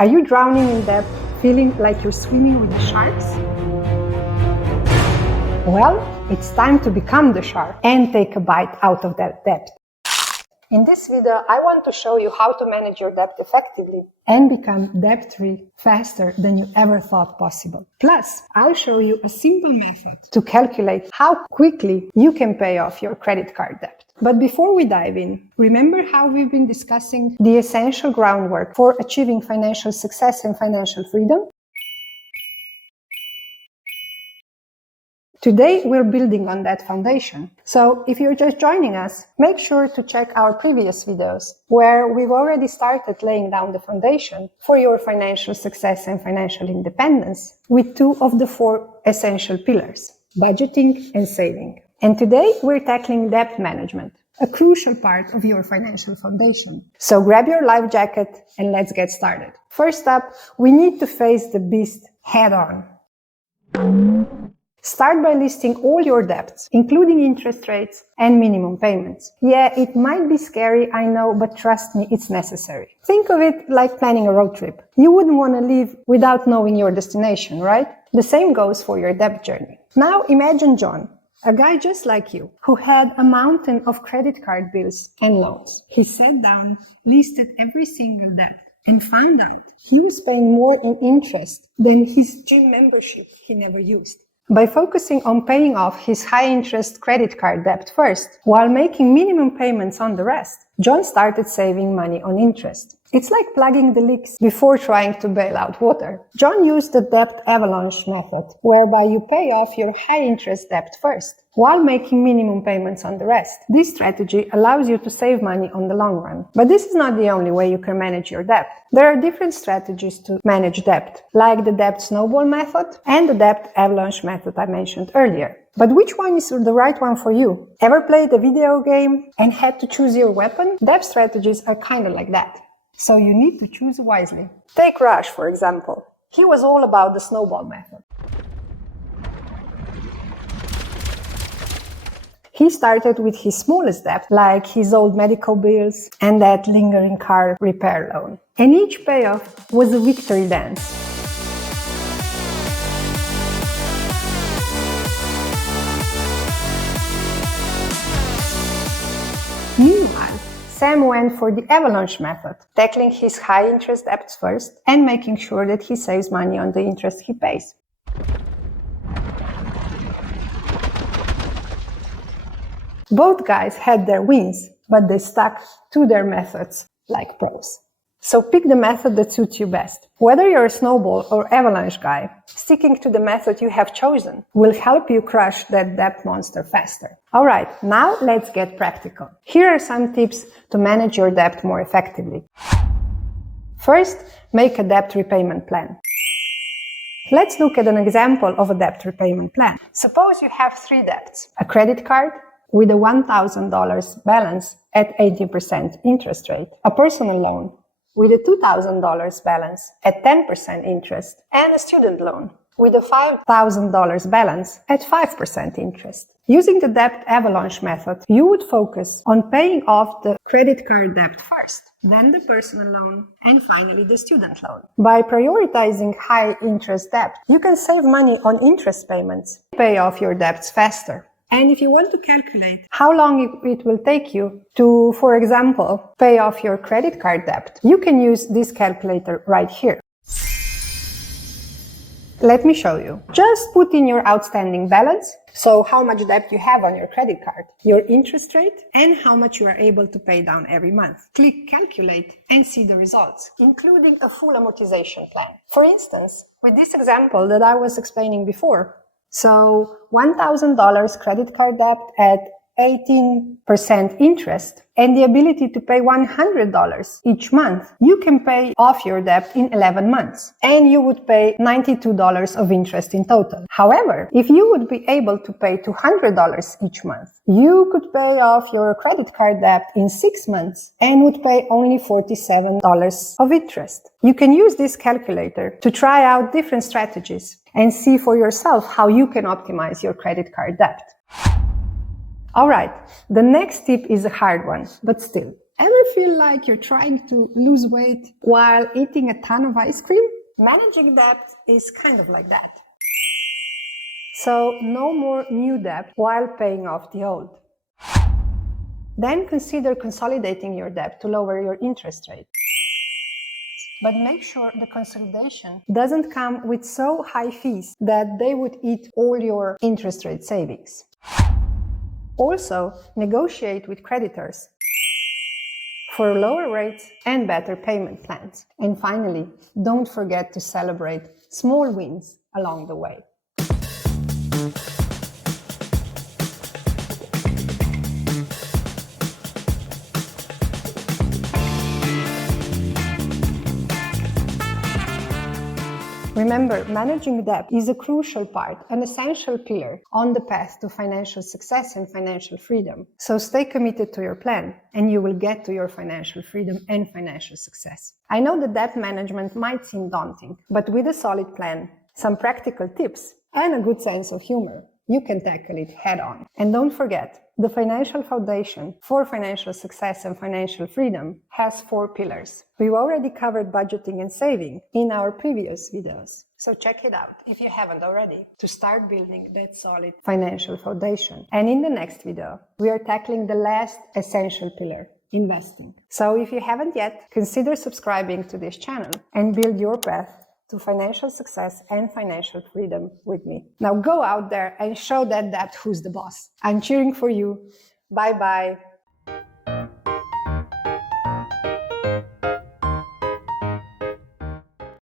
Are you drowning in debt, feeling like you're swimming with the sharks? Well, it's time to become the shark and take a bite out of that debt. In this video, I want to show you how to manage your debt effectively and become debt-free faster than you ever thought possible. Plus, I'll show you a simple method to calculate how quickly you can pay off your credit card debt. But before we dive in, remember how we've been discussing the essential groundwork for achieving financial success and financial freedom? Today, we're building on that foundation. So if you're just joining us, make sure to check our previous videos where we've already started laying down the foundation for your financial success and financial independence with two of the four essential pillars, budgeting and saving. And today, we're tackling debt management, a crucial part of your financial foundation. So grab your life jacket and let's get started. First up, we need to face the beast head on. Start by listing all your debts, including interest rates and minimum payments. Yeah, it might be scary, I know, but trust me, it's necessary. Think of it like planning a road trip. You wouldn't want to leave without knowing your destination, right? The same goes for your debt journey. Now imagine John, a guy just like you, who had a mountain of credit card bills and loans. He sat down, listed every single debt, and found out he was paying more in interest than his gym membership he never used. By focusing on paying off his high-interest credit card debt first, while making minimum payments on the rest, John started saving money on interest. It's like plugging the leaks before trying to bail out water. John used the debt avalanche method, whereby you pay off your high-interest debt first, while making minimum payments on the rest. This strategy allows you to save money on the long run. But this is not the only way you can manage your debt. There are different strategies to manage debt, like the debt snowball method and the debt avalanche method I mentioned earlier. But which one is the right one for you? Ever played a video game and had to choose your weapon? Debt strategies are kind of like that. So you need to choose wisely. Take Raj, for example. He was all about the snowball method. He started with his smallest debt, like his old medical bills and that lingering car repair loan. And each payoff was a victory dance. Meanwhile, Sam went for the avalanche method, tackling his high-interest debts first and making sure that he saves money on the interest he pays. Both guys had their wins, but they stuck to their methods like pros. So pick the method that suits you best. Whether you're a snowball or avalanche guy, sticking to the method you have chosen will help you crush that debt monster faster. Alright, now let's get practical. Here are some tips to manage your debt more effectively. First, make a debt repayment plan. Let's look at an example of a debt repayment plan. Suppose you have three debts: a credit card with a $1,000 balance at 18% interest rate, a personal loan with a $2,000 balance at 10% interest, and a student loan with a $5,000 balance at 5% interest. Using the debt avalanche method, you would focus on paying off the credit card debt first, then the personal loan, and finally the student loan. By prioritizing high-interest debt, you can save money on interest payments, pay off your debts faster. And if you want to calculate how long it will take you to, for example, pay off your credit card debt, you can use this calculator right here. Let me show you. Just put in your outstanding balance, so how much debt you have on your credit card, your interest rate, and how much you are able to pay down every month. Click Calculate and see the results, including a full amortization plan. For instance, with this example that I was explaining before, so $1,000 credit card debt at 18% interest and the ability to pay $100 each month, you can pay off your debt in 11 months and you would pay $92 of interest in total. However, if you would be able to pay $200 each month, you could pay off your credit card debt in 6 months and would pay only $47 of interest. You can use this calculator to try out different strategies and see for yourself how you can optimize your credit card debt. Alright, the next tip is a hard one, but still. Ever feel like you're trying to lose weight while eating a ton of ice cream? Managing debt is kind of like that. So no more new debt while paying off the old. Then consider consolidating your debt to lower your interest rate. But make sure the consolidation doesn't come with so high fees that they would eat all your interest rate savings. Also, negotiate with creditors for lower rates and better payment plans. And finally, don't forget to celebrate small wins along the way. Remember, managing debt is a crucial part, an essential pillar on the path to financial success and financial freedom. So stay committed to your plan and you will get to your financial freedom and financial success. I know that debt management might seem daunting, but with a solid plan, some practical tips, and a good sense of humor, you can tackle it head on. And don't forget, the financial foundation for financial success and financial freedom has 4 pillars. We've already covered budgeting and saving in our previous videos. So check it out if you haven't already to start building that solid financial foundation. And in the next video, we are tackling the last essential pillar, investing. So if you haven't yet, consider subscribing to this channel and build your path to financial success and financial freedom with me. Now go out there and show that debt who's the boss. I'm cheering for you. Bye-bye.